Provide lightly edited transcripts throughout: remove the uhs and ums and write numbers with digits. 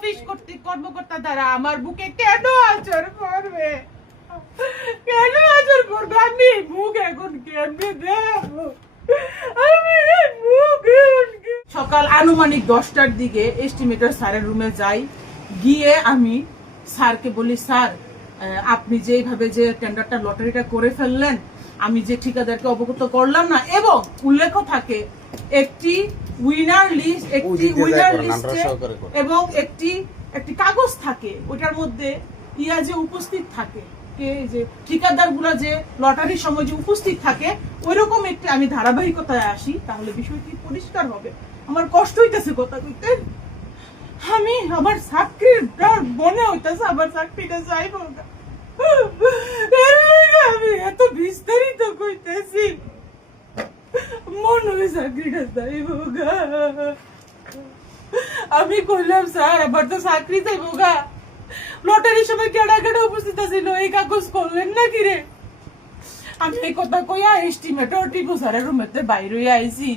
Office কর্মকর্তা দ্বারা আমার বুকে কেন আচর পড়বে, কেন আচর পড়বে? আমি মুখ এখন কেমনে দেব? আমি মুখ সকাল আনুমানিক 10টার দিকে এস্টিমেটর স্যারের রুমে যাই। গিয়ে আমি স্যারকে বলি, স্যার আপনি যেভাবে যে টেন্ডারটা লটারিটা করে ফেললেন, আমি যে ঠিকাদারকে অবগত করলাম না, এবং উল্লেখ থাকে একটি উইনার লিস্ট, এবং একটি কাগজ থাকে, ওটার মধ্যে যে উপস্থিত থাকে যে ঠিকাদার গুলা যে লটারির সময় যে উপস্থিত থাকে, ওইরকম একটি আমি ধারাবাহিকতায় আসি, তাহলে বিষয়টি পরিষ্কার হবে। আমার কষ্ট হইতেছে কথা কইতে, আমি আমার চাকরিটা মনে হইতেছে আমার চাকরিটা যাইব না। আমি এত বিস্তারিত কইতেছি, মনে হয় চাকরিটা যাইব গা। আমি কইলাম, স্যার আমার তো চাকরি যাইব গা, লটারির সময় কেডা কেডা উপস্থিত ছিল, এই কাগজ করলেন নাকি রে? আমি এই কথা কইয়া এস্টিমেটর টিপু স্যারের রুমেতে বাইরে আইছি।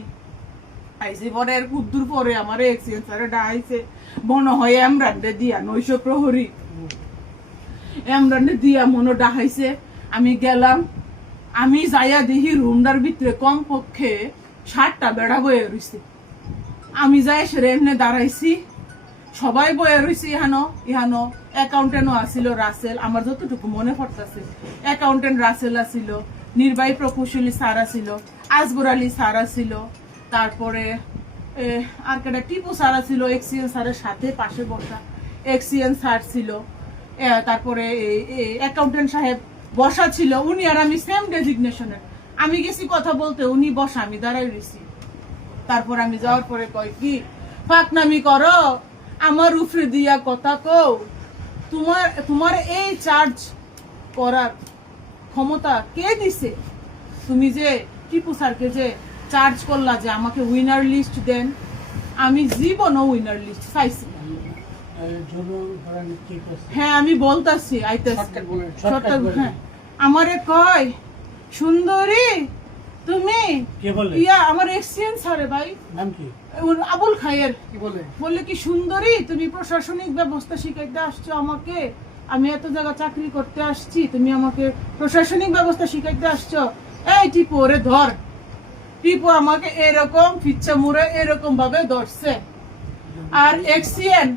পরে আর কুদ্দুর পরে আমার এক্সিডেন্ট স্যারে ডাইছে, মনে হয় এমরান্ডে দিয়া 900 প্রহরী এমরান্ডে দিয়া মনে ডাহাইছে। আমি গেলাম, আমি যাইয়া দেখি রুমটার ভিতরে কমপক্ষে 60টা বেড়া বয়ে রইছে। আমি যাই সেরে এমনি দাঁড়াইছি, সবাই বয়ে রইছে। ইহানো অ্যাকাউন্টেন্টও আসিল রাসেল, আমার যতটুকু মনে পড়তেছে অ্যাকাউন্টেন্ট রাসেল আসিল, নির্বাহী প্রকৌশলী স্যার আসিল, আসগর আলী স্যার আসিল, তারপরে আর কেটা টিপু স্যার ছিল, এক্সিএন স্যারের সাথে পাশে বসা এক্সিএন স্যার ছিল, তারপরে অ্যাকাউন্টেন্ট সাহেব বসা ছিল, উনি আর আমি সেম ডেজিগনেশনের। আমি গেছি কথা বলতে, উনি বসা, আমি দাঁড়াই রয়েছি। তারপর আমি যাওয়ার পরে কয় কি, ফাঁকনামি করো, আমার উপরে দিয়া কথা কও, তোমার এই চার্জ করার ক্ষমতা কে দিছে? তুমি যে টিপু স্যারকে যে চার্জ করলা যে আমাকে উইনার লিস্ট দেন, আমি জীবনও উইনার লিস্ট চাইছি। হ্যাঁ আমি বলতাছি, হ্যাঁ আমারে কয়, সুন্দরী তুমি আমার এক্সিডেন্ট স্যারে ভাই নাম কি আবুল খায়ের, বললে কি সুন্দরী তুমি প্রশাসনিক ব্যবস্থা শিখাইতে আসছো আমাকে, আমি এত জায়গা চাকরি করতে আসছি, তুমি আমাকে প্রশাসনিক ব্যবস্থা শিখাইতে আসছো? এই টিপু ওরে ধর। টিপু আমাকে এরকম ফিচ্ছা মুড়ে এরকম ভাবে ধরছে, আর এক্সিএন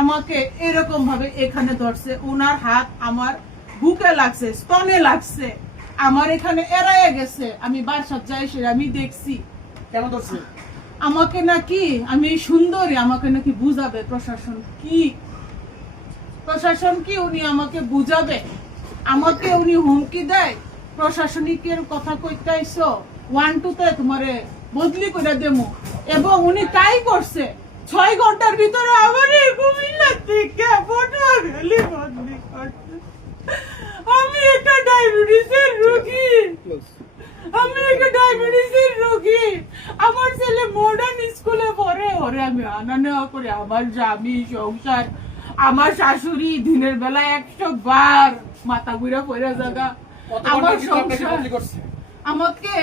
আমাকে এরকম ভাবে এখানে ধরছে, ওনার হাত আমার বুকে লাগছে, স্তনে লাগছে, আমার এখানে এড়াইয়া গেছে। আমি বাসার যাই সে আমি দেখছি কেন ধরছে আমাকে, নাকি আমি সুন্দরী, আমাকে নাকি বুঝাবে প্রশাসন কি উনি আমাকে বুঝাবে, আমাকে উনি হুমকি দেয়, প্রশাসনিকের কথা কইতে আইছো 1-2 তোমারে বদলি করে দেবো, এবং উনি তাই করছে। 6 ঘন্টার ভিতরে আমার কুমিল্লা থেকে পটুয়াখালী বদলি করছে। আমি একটা ডায়াবেটিসের রোগী, আমার ছেলে মডার্ন স্কুলে পড়ে, ওরে আমি আনা নেওয়া করে, আমার স্বামী সংসার, আমার শাশুড়ি দিনের বেলা 100 বার মাথা ঘুরে পড়ে জায়গা, আমার সংসার আমাকে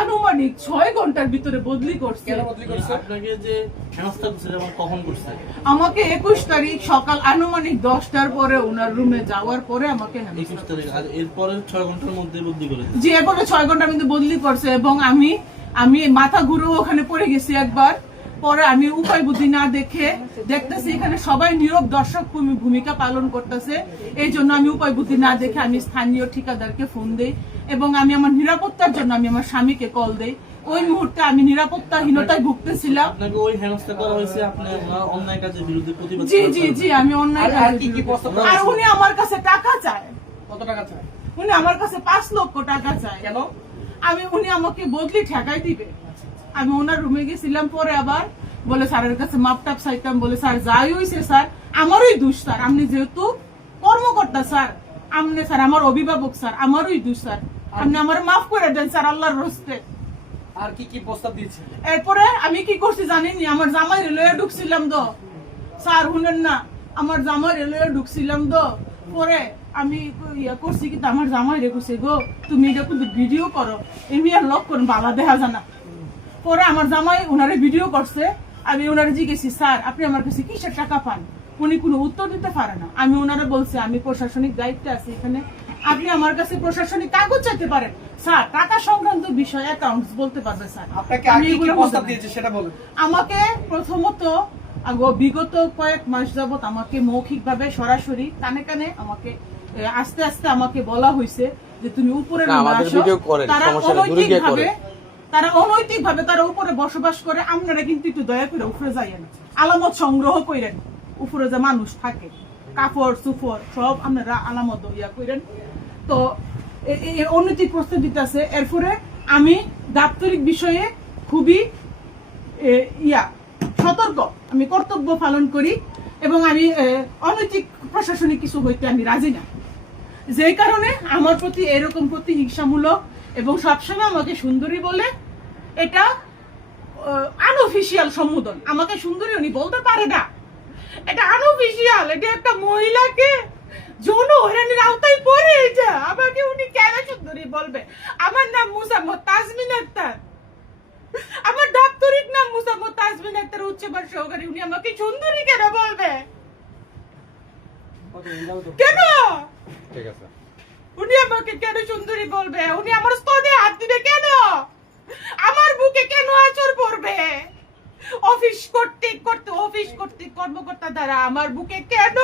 আনুমানিক 6 ঘন্টার ভিতরে বদলি করছে। আমাকে 21 তারিখ সকাল আনুমানিক 10টার পরে ওনার রুমে যাওয়ার পরে আমাকে 21 তারিখ, আর এরপরে 6 ঘন্টার মধ্যে বদলি করেছে। জি, এরপরে 6 ঘন্টার মধ্যে বদলি করছে, এবং আমি মাথা ঘুরে ওখানে পড়ে গেছি একবার। পরে আমি উপায় বুদ্ধি না দেখে দেখতেছি এখানে সবাই নীরব দর্শক ভূমিকা পালন করতেছে, এই জন্য আমি উপায় বুদ্ধি না দেখে আমি স্থানীয় ঠিকাদারকে ফোন দেই, এবং আমি আমার নিরাপত্তার জন্য আমি আমার স্বামীকে কল দেই। ওই মুহূর্তে আমি নিরাপত্তাহীনতায় ভুগতেছিলাম। আপনাকে ওই হেনস্থা করা হয়েছে, আপনি অন্যায় কাজের বিরুদ্ধে প্রতিবাদ। জি আমি অন্যায় কাজ। আর উনি আমার কাছে টাকা চায়। কত টাকা চায়? উনি আমার কাছে 5 লক্ষ টাকা চায়। কেন? উনি আমাকে বদলি ঠেকাই দিবে। আমি ওনার রুমে গেছিলাম, পরে আবার বলে স্যারের কাছে মাপটাপ চাইতাম, বলে স্যার যাই হইছে স্যার আমারই দোষ স্যার, আপনি যেহেতু কর্মকর্তা স্যার, আপনি স্যার আমার অভিভাবক স্যার, আমারই দোষ স্যার, আপনি আমার মাফ করে দেন স্যার আল্লাহর রস্তে। আর কি প্রস্তাব দিয়েছে? এরপরে আমি কি করছি জানেননি, আমার জামাই রেলওয়ে ঢুকছিলাম তো স্যার, শুনেন না, আমার জামাই রেলওয়ে ঢুকছিলাম তো, পরে আমি করছি কিন্তু আমার জামাই রেখেছে, গো তুমি এটা কিন্তু ভিডিও করো, এমনি আর লক্ষণ বাবা দেখা জানা। পরে আমার জামাই ওনারে ভিডিও করছে, আমি ওনারে জিজ্ঞেসি, স্যার আপনি আমার কাছে কিসের টাকা পান? উনি কোনো উত্তর দিতে পারে না। আমি ওনারা বলছি আমি প্রশাসনিক দায়িত্বে আছি এখানে, আপনি আমার কাছে প্রশাসনিক কাগজ চাইতে পারেন স্যার, টাকা সংক্রান্ত বিষয় অ্যাকাউন্টস বলতে পারবে স্যার। আপনাকে আগে কি প্রস্তাব দিয়েছে সেটা বলুন। আমাকে প্রথমত বিগত কয়েক মাস যাবত আমাকে মৌখিকভাবে সরাসরি কানে কানে আমাকে আস্তে আস্তে আমাকে বলা হয়েছে যে তুমি উপরে আসো। তারা অনৈতিকভাবে তারা উপরে বসবাস করে, আপনারা কিন্তু একটু দয়া করে উপরে যাইয়েন, আলামত সংগ্রহ করেন, উপরে যে মানুষ থাকে কাপড় সুফর সব আপনারা আলামত ইয়া করেন। তো অনৈতিক প্রস্তাব দিতেছে। এরপরে আমি দাপ্তরিক বিষয়ে খুবই সতর্ক, আমি কর্তব্য পালন করি এবং আমি অনৈতিক প্রশাসনিক কিছু হইতে আমি রাজি না। যে কারণে আমার প্রতি এরকম প্রতিহিংসামূলক এবং সবসময় আমাকে সুন্দরী বলে, এটা আনঅফিসিয়াল সম্বোধন। আমাকে সুন্দরী উনি বলতে পারে না, এটা আনঅফিসিয়াল, এটা একটা মহিলাকে যৌন হয়রানির আওতায় পড়ে। এটা আমাকে উনি কেন সুন্দরী বলবে? আমার নাম মুসাম্মদ তাজমিন আক্তার, আমার দাপ্তরিক নাম মুসাম্মদ তাজমিন আক্তার, উচ্চবার সহকারী। উনি আমাকে সুন্দরী কেন বলবে? কেন উনি আমাকে কেন সুন্দরী বলবে? উনি আমার স্তনে হাত দিবে কেন? আমার বুকে কেন আঁচড় পড়বে? অফিস কর্তৃক কর্মকর্তা দ্বারা আমার বুকে কেন